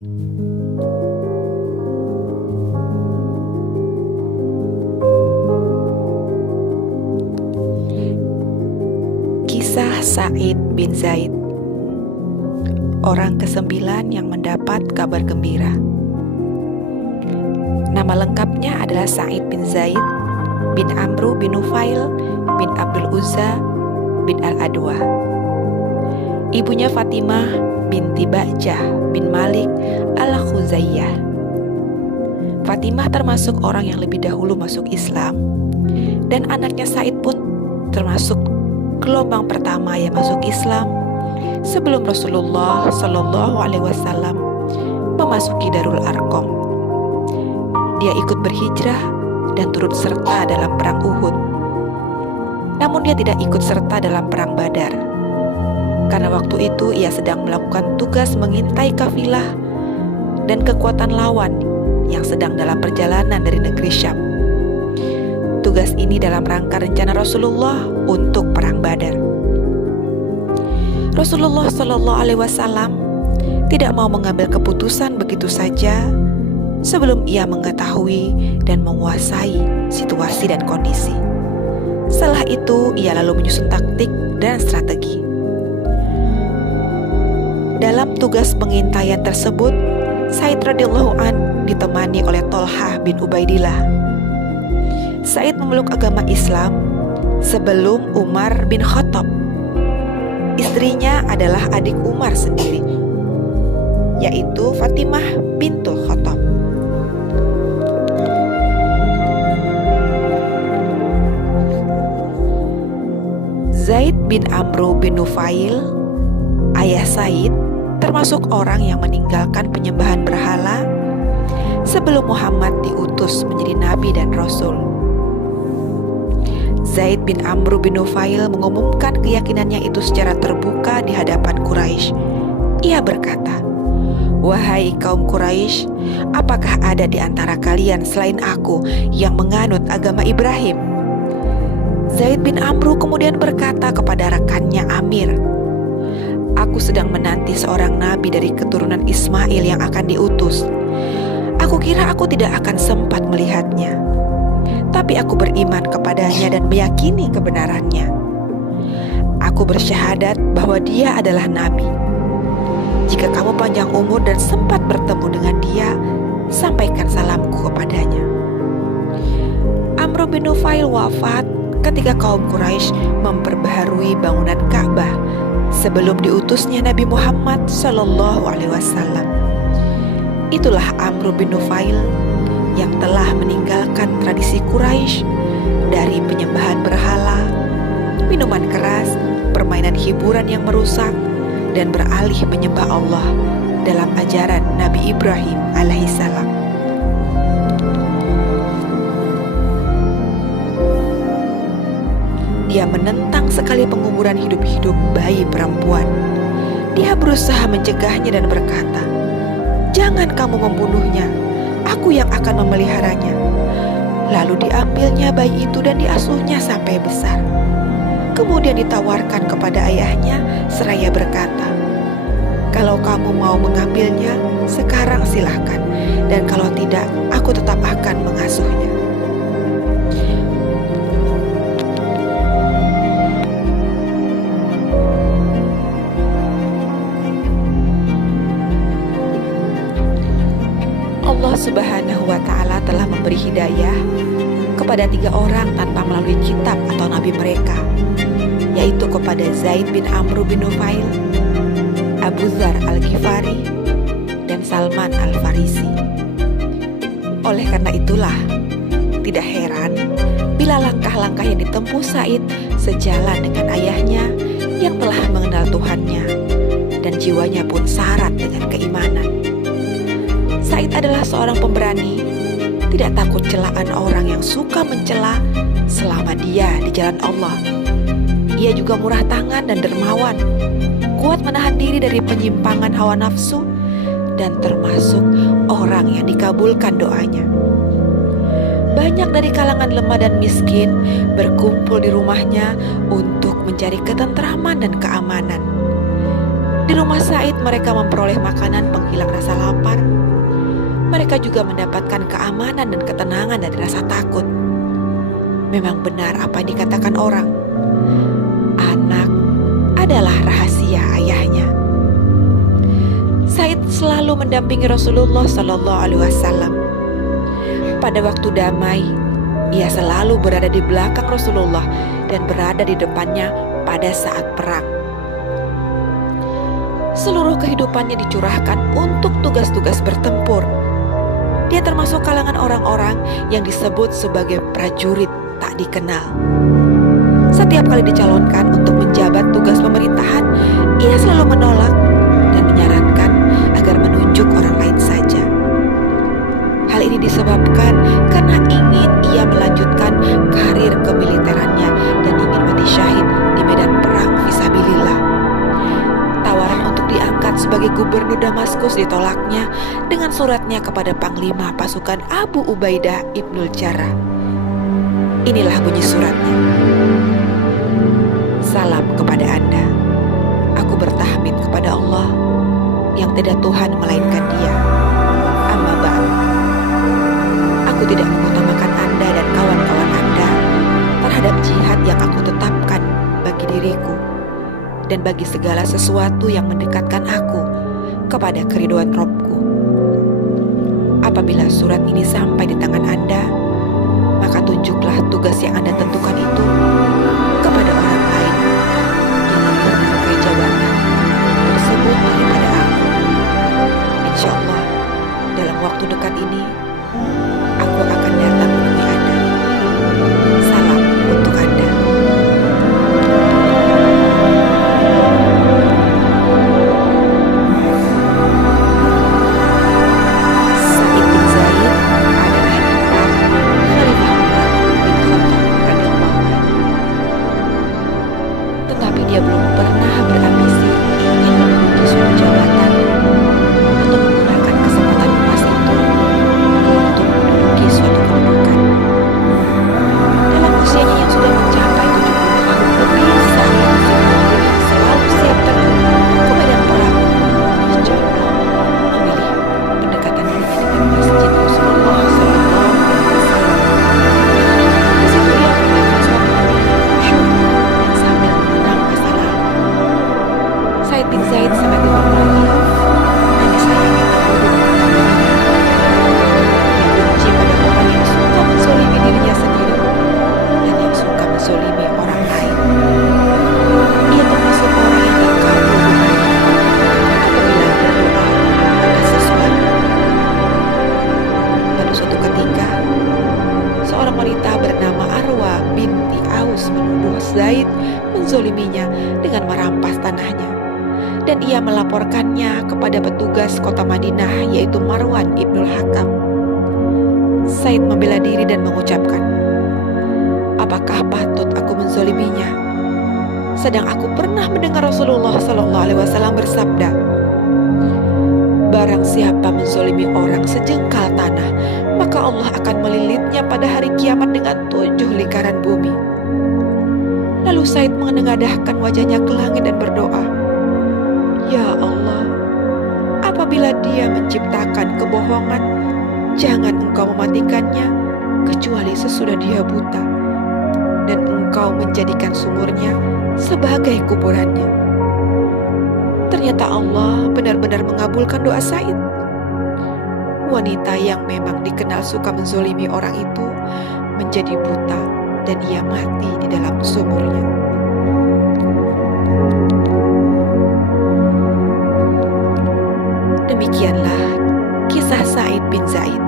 Kisah Sa'id bin Zaid, orang ke-9 yang mendapat kabar gembira. Nama lengkapnya adalah Sa'id bin Zaid bin Amru bin Nufail bin Abdul Uzza bin Al-Adwa. Ibunya Fatimah binti Ba'jah bin Malik Al-Khuzayyah. Fatimah termasuk orang yang lebih dahulu masuk Islam, dan anaknya Sa'id pun termasuk gelombang pertama yang masuk Islam sebelum Rasulullah Shallallahu Alaihi Wasallam memasuki Darul Arqam. Dia ikut berhijrah dan turut serta dalam perang Uhud. Namun dia tidak ikut serta dalam perang Badar, karena waktu itu ia sedang melakukan tugas mengintai kafilah dan kekuatan lawan yang sedang dalam perjalanan dari negeri Syam. Tugas ini dalam rangka rencana Rasulullah untuk perang Badar. Rasulullah Shallallahu Alaihi Wasallam tidak mau mengambil keputusan begitu saja sebelum ia mengetahui dan menguasai situasi dan kondisi. Setelah itu, ia lalu menyusun taktik dan strategi. Dalam tugas pengintaian tersebut, Sa'id radhiyallahu an ditemani oleh Thalhah bin Ubaidillah. Sa'id memeluk agama Islam sebelum Umar bin Khattab. Istrinya adalah adik Umar sendiri, yaitu Fatimah bintul Khattab. Zaid bin Amru bin Nufail, ayah Sa'id, termasuk orang yang meninggalkan penyembahan berhala sebelum Muhammad diutus menjadi nabi dan rasul. Zaid bin Amru bin Nufail mengumumkan keyakinannya itu secara terbuka di hadapan Quraisy. Ia berkata, "Wahai kaum Quraisy, apakah ada di antara kalian selain aku yang menganut agama Ibrahim?" Zaid bin Amru kemudian berkata kepada rekannya Amir, "Aku sedang menanti seorang nabi dari keturunan Ismail yang akan diutus. Aku kira aku tidak akan sempat melihatnya, tapi aku beriman kepadanya dan meyakini kebenarannya. Aku bersyahadat bahwa dia adalah nabi. Jika kamu panjang umur dan sempat bertemu dengan dia, sampaikan salamku kepadanya." Amr bin Nufail wafat ketika kaum Quraisy memperbaharui bangunan Ka'bah sebelum diutusnya Nabi Muhammad Shallallahu Alaihi Wasallam. Itulah Amr bin Nufail yang telah meninggalkan tradisi Quraisy dari penyembahan berhala, minuman keras, permainan hiburan yang merusak, dan beralih menyembah Allah dalam ajaran Nabi Ibrahim alaihissalam. Dia menentang sekali penguburan hidup-hidup bayi perempuan. Dia berusaha mencegahnya dan berkata, "Jangan kamu membunuhnya, aku yang akan memeliharanya." Lalu diambilnya bayi itu dan diasuhnya sampai besar. Kemudian ditawarkan kepada ayahnya seraya berkata, "Kalau kamu mau mengambilnya, sekarang silahkan, dan kalau tidak, aku tetap akan mengasuhnya." Allah Subhanahu wa Ta'ala telah memberi hidayah kepada 3 orang tanpa melalui kitab atau nabi mereka, yaitu kepada Zaid bin Amru bin Nufail, Abu Dzar Al-Ghifari, dan Salman Al-Farisi. Oleh karena itulah, tidak heran bila langkah-langkah yang ditempuh Sa'id sejalan dengan ayahnya yang telah mengenal Tuhannya, dan jiwanya pun syarat dengan keimanan. Sa'id adalah seorang pemberani, tidak takut celaan orang yang suka mencela selama dia di jalan Allah. Ia juga murah tangan dan dermawan, kuat menahan diri dari penyimpangan hawa nafsu, dan termasuk orang yang dikabulkan doanya. Banyak dari kalangan lemah dan miskin berkumpul di rumahnya untuk mencari ketentraman dan keamanan. Di rumah Said mereka memperoleh makanan penghilang rasa lapar. Mereka juga mendapatkan keamanan dan ketenangan dari rasa takut. Memang benar apa yang dikatakan orang, anak adalah rahasia ayahnya. Said selalu mendampingi Rasulullah Shallallahu Alaihi Wasallam. Pada waktu damai, ia selalu berada di belakang Rasulullah dan berada di depannya pada saat perang. Seluruh kehidupannya dicurahkan untuk tugas-tugas bertempur. Dia termasuk kalangan orang-orang yang disebut sebagai prajurit tak dikenal. Setiap kali dicalonkan untuk menjabat tugas pemerintahan, ia selalu menolak dan menyarankan agar menunjuk orang lain saja. Hal ini disebabkan karena ingin ia melanjutkan karir kemiliterannya dan ingin mati syahid di medan perang fisabilillah. Tawaran untuk diangkat sebagai gubernur Damaskus ditolaknya dengan suratnya kepada Panglima pasukan Abu Ubaidah Ibnul Jarrah. Inilah bunyi suratnya. Salam kepada Anda. Aku bertahmid kepada Allah yang tidak Tuhan melainkan Dia. Amma ba'd. Aku tidak mengutamakan Anda dan kawan-kawan Anda terhadap jihad yang aku tetapkan bagi diriku dan bagi segala sesuatu yang mendekatkan aku kepada keriduan Robku. Apabila surat ini sampai di tangan Anda, maka tunjuklah tugas yang Anda tentukan itu kepada orang lain yang lebih memakai jabatan tersebut daripada aku. Insya Allah, dalam waktu dekat ini, aku akan datang menemui Anda. Salam untuk Anda. Sa'id bin Zaid adalah ipar Khalifah Umar bin Khattab radhiyallahu anhu. Tetapi dia belum pernah berambisi ingin menduduki suatu jabatan atau menggunakan kesempatan emas itu untuk menduduki suatu kedudukan. Dalam usianya yang sudah mencapai 70 tahun lebih, Sa'id selalu siap terjun ke medan perang. Dia condong memilih pendekatan dirinya dengan masjid Rasulullah Sallallahu Alaihi Wasallam. Di situ ia menunjukkan suatu khusyuk dan sambil mengenang masa lalu. Sa'id bin Zaid sangat dihormati dan disayangi penduduk kampungnya. Dia benci pada orang yang suka menzolimi dirinya sendiri dan yang suka menzolimi orang lain. Ia termasuk orang yang tak kabur doanya apabila berdoa atas sesuatu. Pada suatu ketika, seorang wanita bernama Arwa binti Aus menuduh Zaid menzoliminya dengan merampas tanahnya, dan ia melaporkannya kepada petugas kota Madinah yaitu Marwan Ibnul Hakam. Zaid membela diri dan mengucapkan, apakah patut aku menzoliminya? Sedang aku pernah mendengar Rasulullah Sallallahu Alaihi Wasallam bersabda, barang siapa menzolimi orang sejengkal tanah, maka Allah akan melilitnya pada hari kiamat dengan 7 lingkaran bumi. Lalu Zaid menengadahkan wajahnya ke langit dan berdoa, ya Allah, apabila Dia menciptakan kebohongan, jangan Engkau mematikannya kecuali sesudah dia buta, dan Engkau menjadikan sumurnya sebagai kuburannya. Ternyata Allah benar-benar mengabulkan doa Zaid. Wanita yang memang dikenal suka menzolimi orang itu menjadi buta dan ia mati di dalam sumurnya. Demikianlah kisah Sa'id bin Zaid.